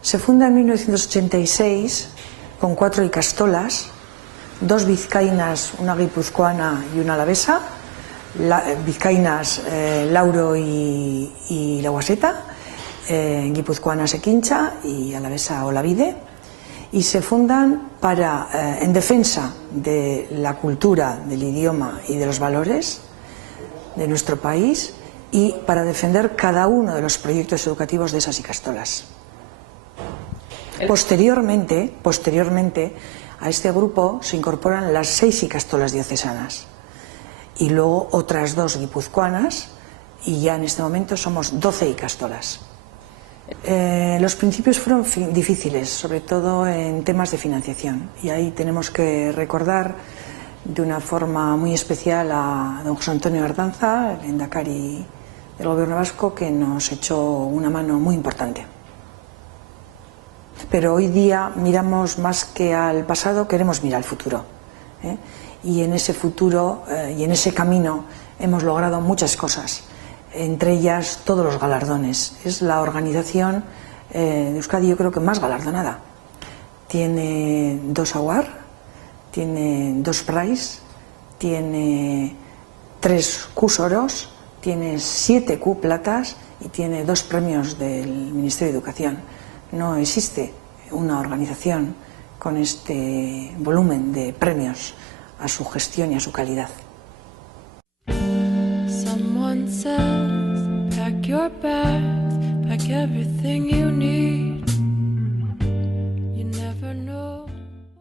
Se funda en 1986 con 4 ikastolas, 2 vizcaínas, una guipuzcoana y una alavesa, vizcaínas Lauro y La Guaseta, guipuzcoanas Equincha y alavesa Olavide, y se fundan en defensa de la cultura, del idioma y de los valores de nuestro país, y para defender cada uno de los proyectos educativos de esas ikastolas. Posteriormente a este grupo se incorporan las 6 ikastolas diocesanas y luego otras 2 guipuzcoanas, y ya en este momento somos 12 ikastolas. Los principios fueron difíciles, sobre todo en temas de financiación, y ahí tenemos que recordar de una forma muy especial a don José Antonio Ardanza, el lehendakari del Gobierno vasco, que nos echó una mano muy importante. Pero hoy día miramos más que al pasado, queremos mirar al futuro, y en ese futuro y en ese camino hemos logrado muchas cosas, entre ellas todos los galardones. Es la organización de Euskadi, yo creo que más galardonada. Tiene 2 AUAR, tiene 2 PRIZE, tiene 3 Qs oros, tiene 7 Q platas y tiene 2 premios del Ministerio de Educación. No existe una organización con este volumen de premios a su gestión y a su calidad. Someone says, pack your bags, pack everything you need.